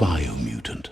Biomutant.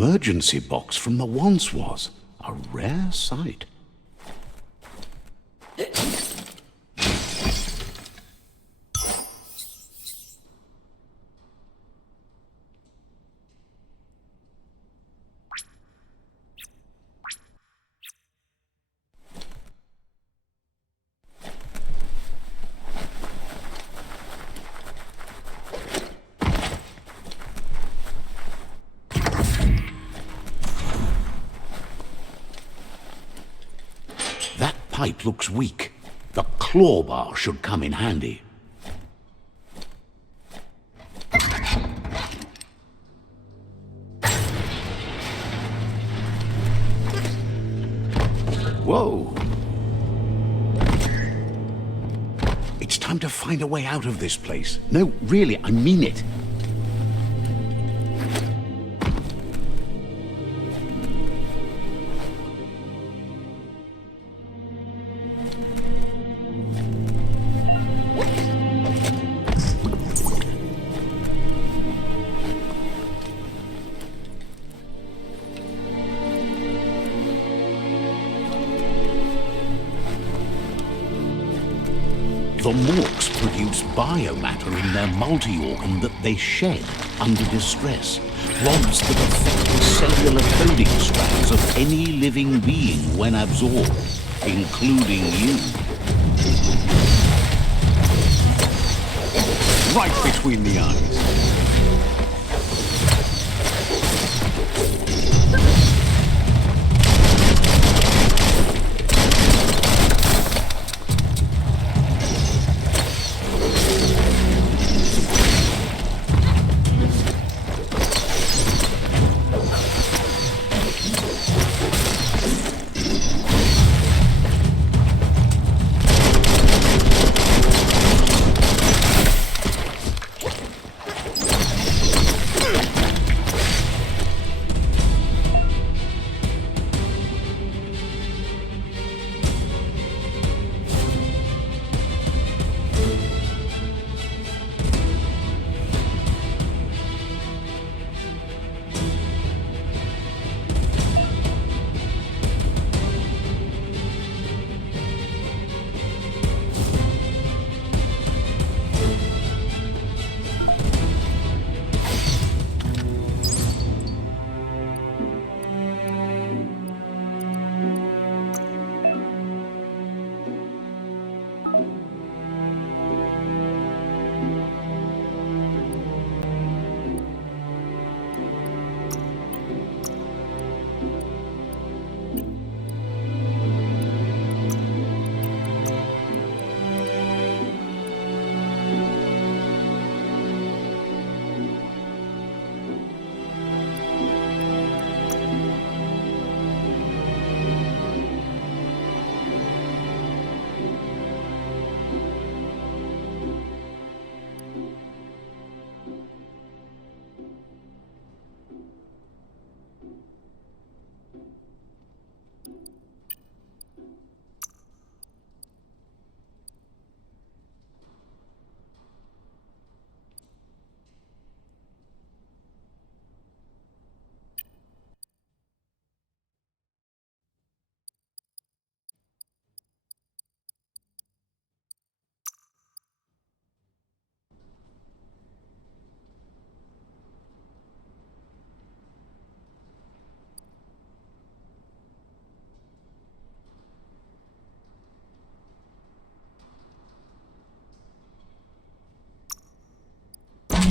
emergency box from the once was. A rare sight. Pipe looks weak. The claw bar should come in handy. Whoa! It's time to find a way out of this place. No, really, I mean it. The morks produce biomatter in their multi-organ that they shed under distress, rods that affect the cellular coding strands of any living being when absorbed, including you. Right between the eyes.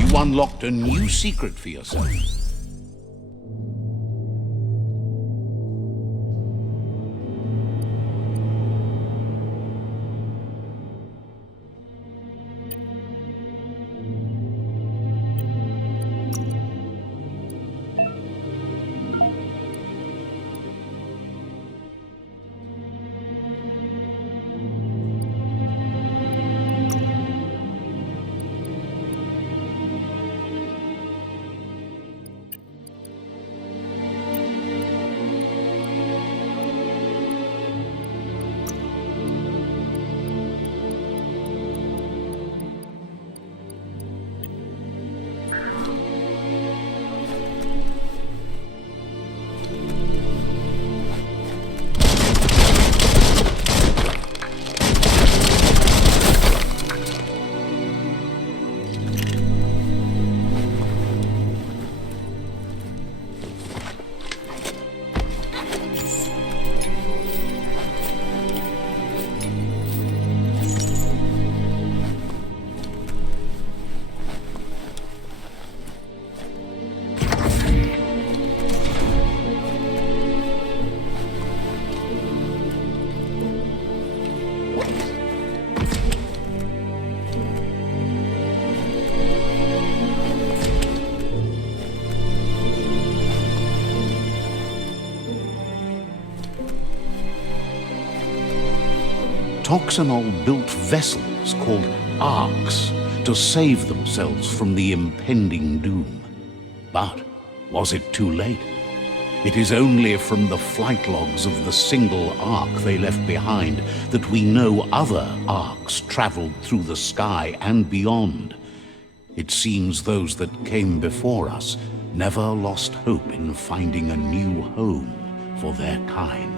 You unlocked a new secret for yourself. Toxanol built vessels called arks to save themselves from the impending doom. But was it too late? It is only from the flight logs of the single ark they left behind that we know other arks traveled through the sky and beyond. It seems those that came before us never lost hope in finding a new home for their kind.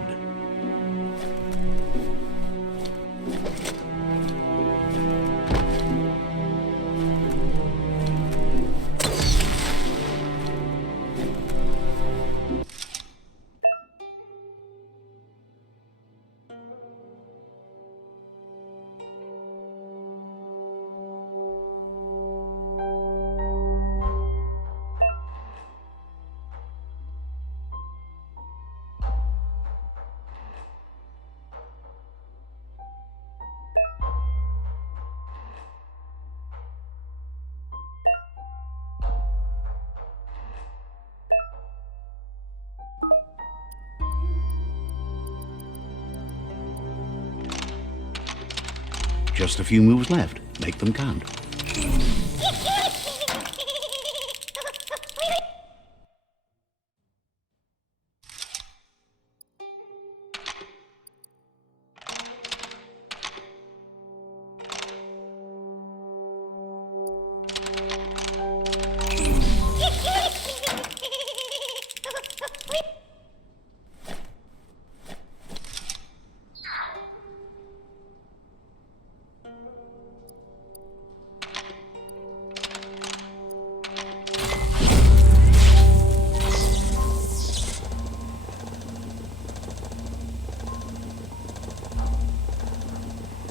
Just a few moves left. Make them count.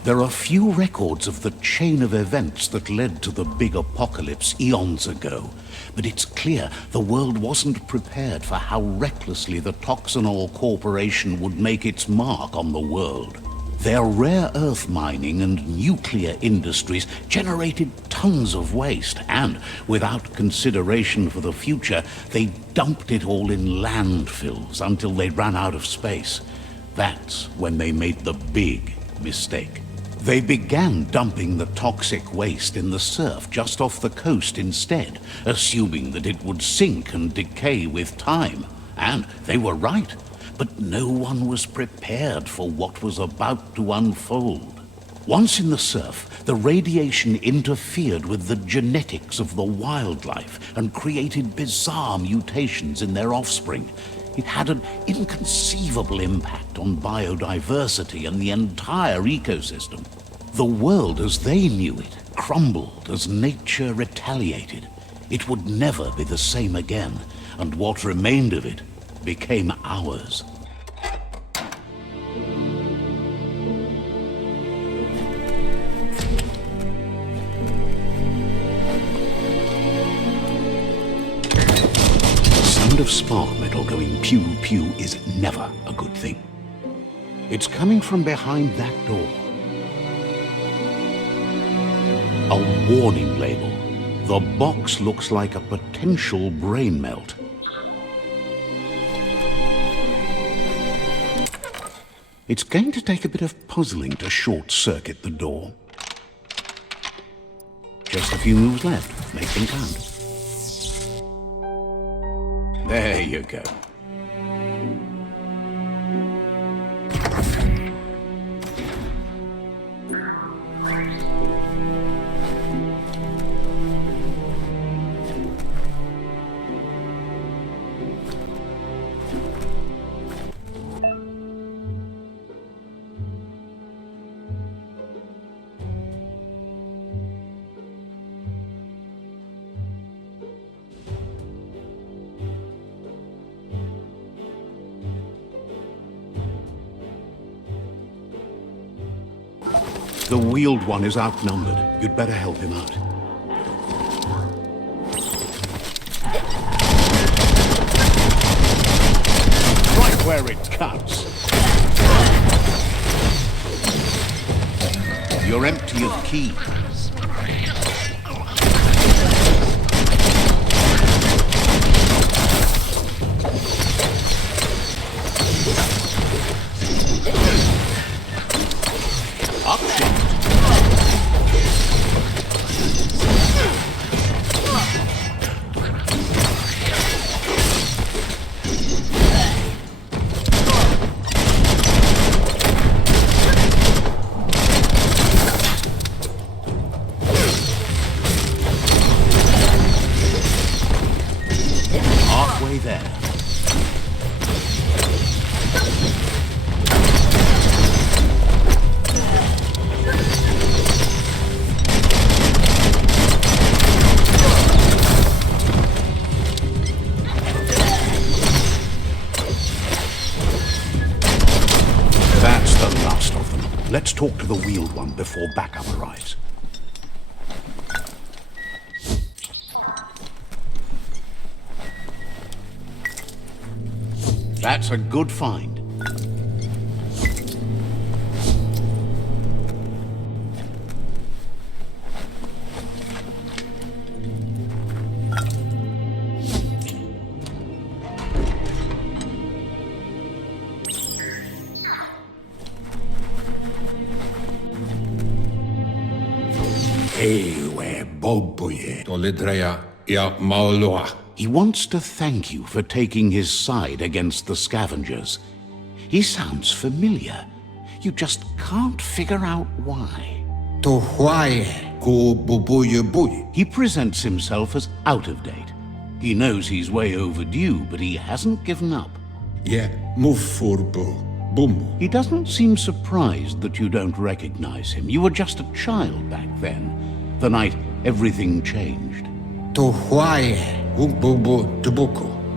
There are few records of the chain of events that led to the big apocalypse eons ago, but it's clear the world wasn't prepared for how recklessly the Toxanol Corporation would make its mark on the world. Their rare earth mining and nuclear industries generated tons of waste, and without consideration for the future, they dumped it all in landfills until they ran out of space. That's when they made the big mistake. They began dumping the toxic waste in the surf just off the coast instead, assuming that it would sink and decay with time. And they were right, but no one was prepared for what was about to unfold. Once in the surf, the radiation interfered with the genetics of the wildlife and created bizarre mutations in their offspring. It had an inconceivable impact on biodiversity and the entire ecosystem. The world as they knew it crumbled as nature retaliated. It would never be the same again, and what remained of it became ours. The sound of spark metal going pew-pew is never a good thing. It's coming from behind that door. A warning label. The box looks like a potential brain melt. It's going to take a bit of puzzling to short-circuit the door. Just a few moves left. Make them count. There you go. The wheeled one is outnumbered. You'd better help him out. Right where it cuts. You're empty of ki. Let's talk to the wheeled one before backup arrives. That's a good find. He wants to thank you for taking his side against the scavengers. He sounds familiar. You just can't figure out why. He presents himself as out of date. He knows he's way overdue, but he hasn't given up. He doesn't seem surprised that you don't recognize him. You were just a child back then, the night everything changed.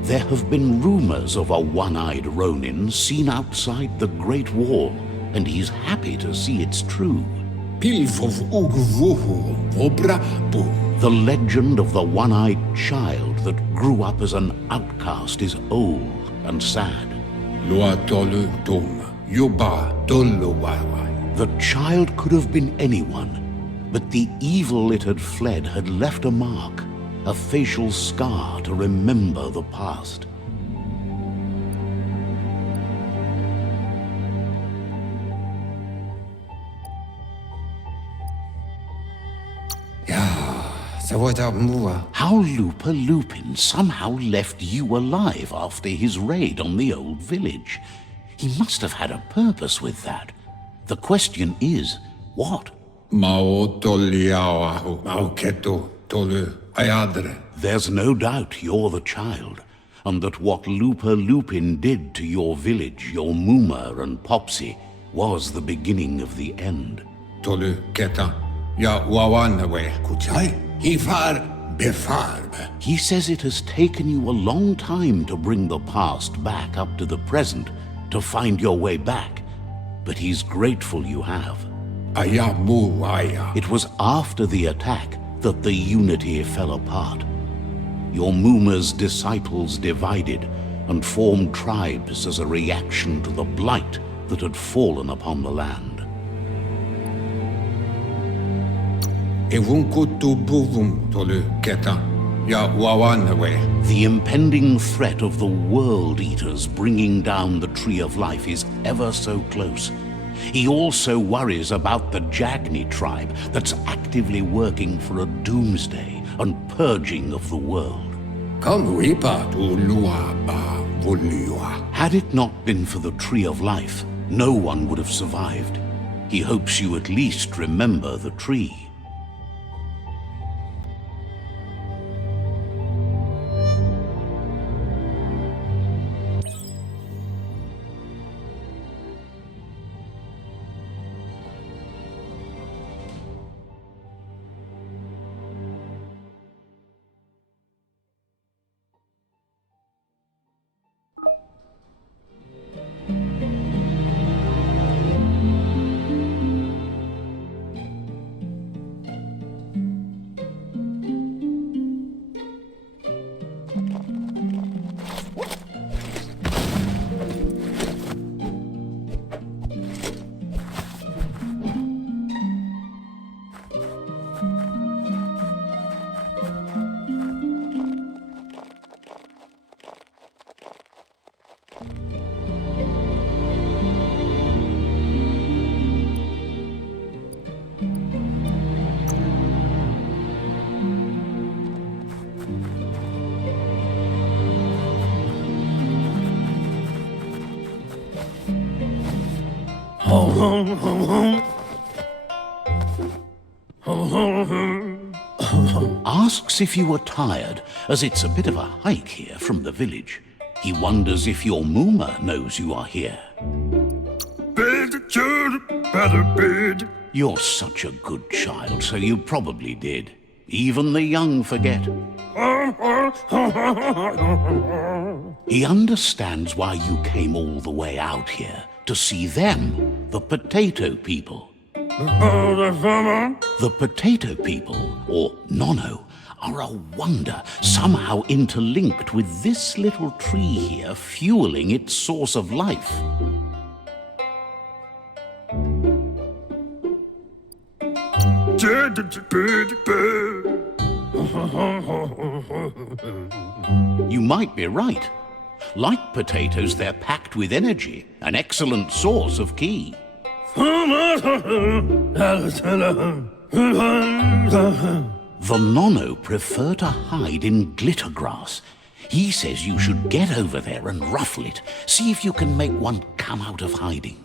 There have been rumors of a one-eyed Ronin seen outside the Great Wall, and he's happy to see it's true. The legend of the one-eyed child that grew up as an outcast is old and sad. The child could have been anyone, but the evil it had fled had left a mark, a facial scar to remember the past. How Lupa Lupin somehow left you alive after his raid on the old village. He must have had a purpose with that. The question is, what? There's no doubt you're the child, and that what Lupa Lupin did to your village, your Muma and Popsy, was the beginning of the end. He says it has taken you a long time to bring the past back up to the present, to find your way back, but he's grateful you have. It was after the attack that the unity fell apart. Your Muma's disciples divided and formed tribes as a reaction to the blight that had fallen upon the land. The impending threat of the World Eaters bringing down the Tree of Life is ever so close. He also worries about the Jagni tribe that's actively working for a doomsday and purging of the world. Had it not been for the Tree of Life, no one would have survived. He hopes you at least remember the tree. Asks if you are tired, as it's a bit of a hike here from the village. He wonders if your Muma knows you are here. You're such a good child, so you probably did. Even the young forget. He understands why you came all the way out here, to see them. the potato people. The potato people, or nono, are a wonder, somehow interlinked with this little tree here, fueling its source of life. You might be right. Like potatoes, they're packed with energy, an excellent source of ki. The nono prefer to hide in glitter grass. He says you should get over there and ruffle it. See if you can make one come out of hiding.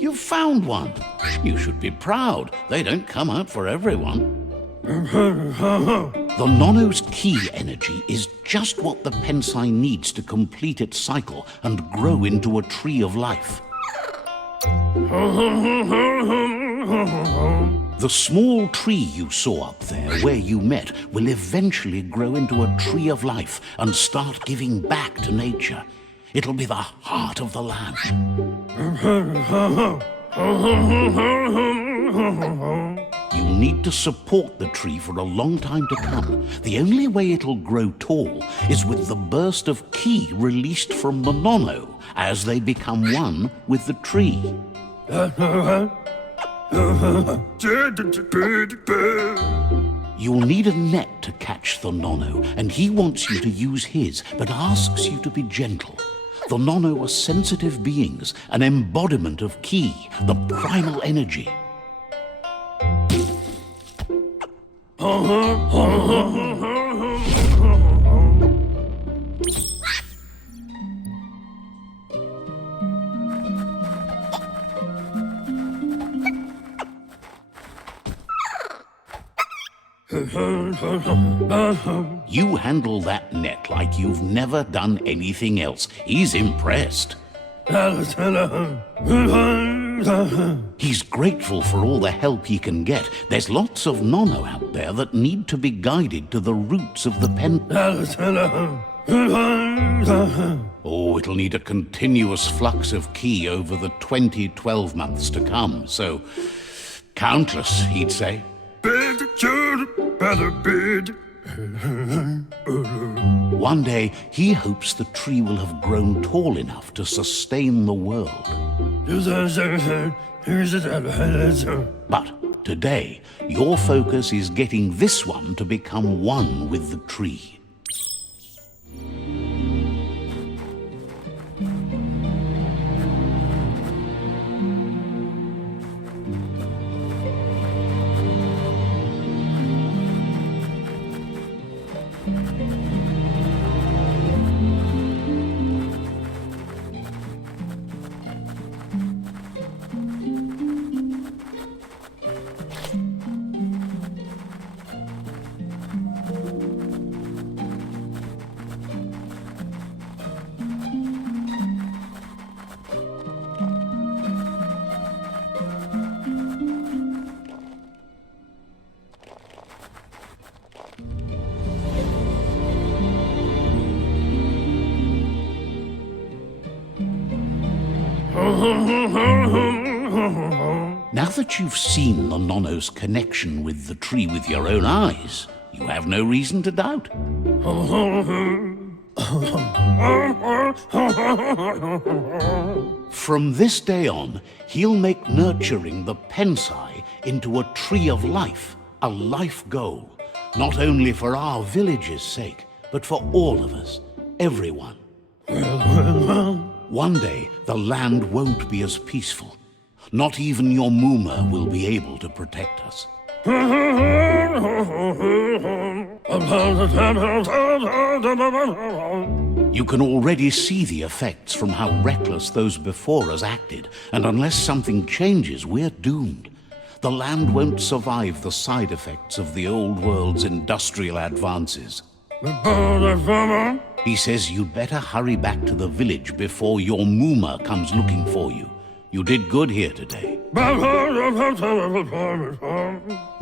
You found one. You should be proud. They don't come out for everyone. The nono's ki energy is just what the psi needs to complete its cycle and grow into a tree of life. The small tree you saw up there where you met will eventually grow into a tree of life and start giving back to nature. It'll be the heart of the land. You need to support the tree for a long time to come. The only way it'll grow tall is with the burst of ki released from the nono as they become one with the tree. You'll need a net to catch the nono, and he wants you to use his, but asks you to be gentle. The nono are sensitive beings, an embodiment of ki, the primal energy. You handle that net like you've never done anything else. He's impressed. He's grateful for all the help he can get. There's lots of nono out there that need to be guided to the roots of the Oh, it'll need a continuous flux of ki over the 12 months to come. So, countless, he'd say. One day, he hopes the tree will have grown tall enough to sustain the world. But today, your focus is getting this one to become one with the tree. Now that you've seen the nono's connection with the tree with your own eyes, you have no reason to doubt. From this day on, he'll make nurturing the psi into a tree of life, a life goal. Not only for our village's sake, but for all of us, everyone. One day, the land won't be as peaceful. Not even your Muma will be able to protect us. You can already see the effects from how reckless those before us acted, and unless something changes, we're doomed. The land won't survive the side effects of the old world's industrial advances. He says you'd better hurry back to the village before your Muma comes looking for you. You did good here today.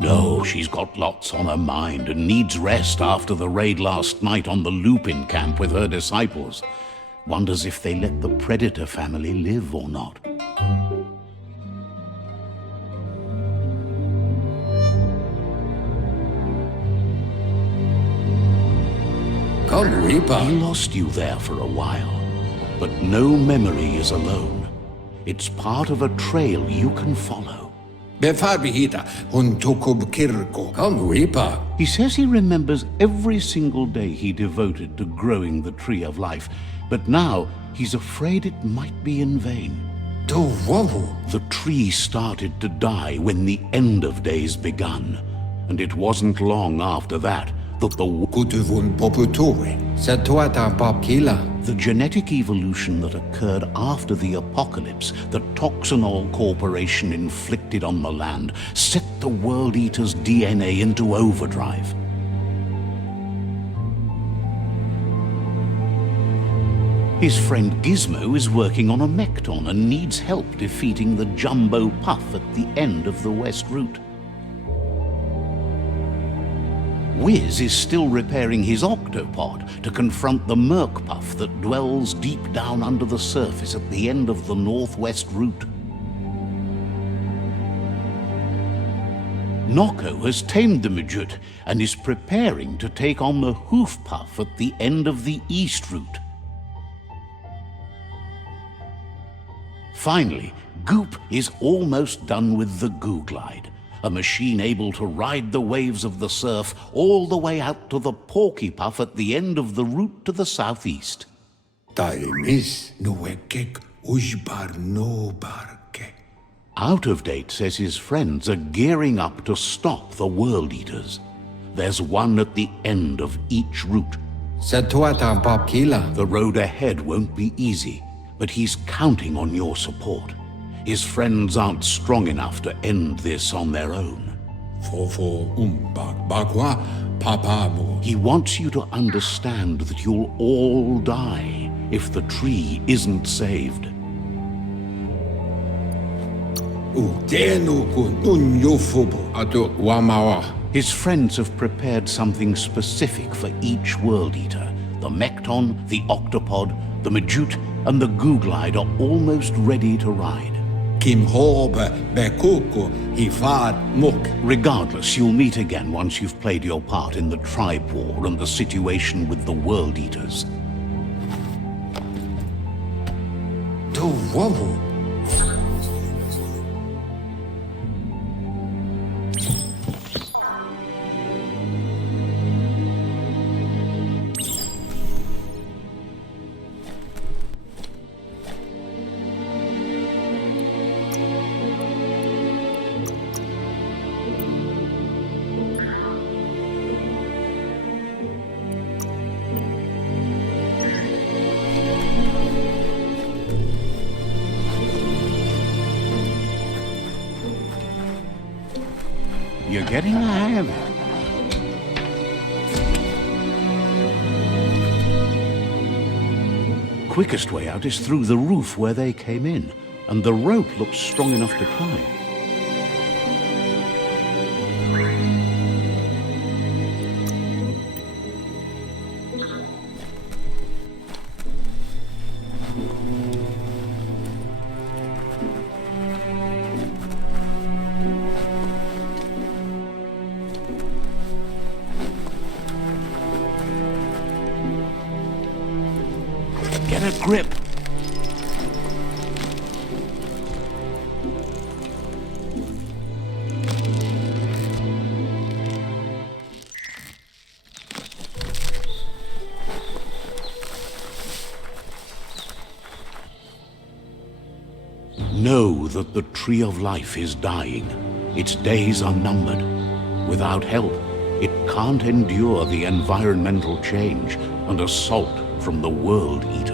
No, she's got lots on her mind and needs rest after the raid last night on the Lupin camp with her disciples. Wonders if they let the Predator family live or not. I lost you there for a while, but no memory is alone. It's part of a trail you can follow. He says he remembers every single day he devoted to growing the Tree of Life, but now he's afraid it might be in vain. The tree started to die when the end of days begun, and it wasn't long after that the genetic evolution that occurred after the apocalypse that Toxanol Corporation inflicted on the land set the World Eater's DNA into overdrive. His friend Gizmo is working on a Mekton and needs help defeating the Jumbo Puff at the end of the West Route. Wiz is still repairing his octopod to confront the Merc Puff that dwells deep down under the surface at the end of the Northwest Route. Nocco has tamed the Majut and is preparing to take on the Hoof Puff at the end of the East Route. Finally, Goop is almost done with the Googlide, a machine able to ride the waves of the surf all the way out to the Porky Puff at the end of the route to the southeast. Out of Date says his friends are gearing up to stop the World Eaters. There's one at the end of each route. The road ahead won't be easy, but he's counting on your support. His friends aren't strong enough to end this on their own. He wants you to understand that you'll all die if the tree isn't saved. His friends have prepared something specific for each World Eater. The Mekton, the Octopod, the Majut, and the Googlide are almost ready to ride. Regardless, you'll meet again once you've played your part in the tribe war and the situation with the World Eaters. You're getting the hang of it. Quickest way out is through the roof where they came in, and the rope looks strong enough to climb. Get a grip. Know that the tree of life is dying. Its days are numbered. Without help, it can't endure the environmental change and assault from the world eater.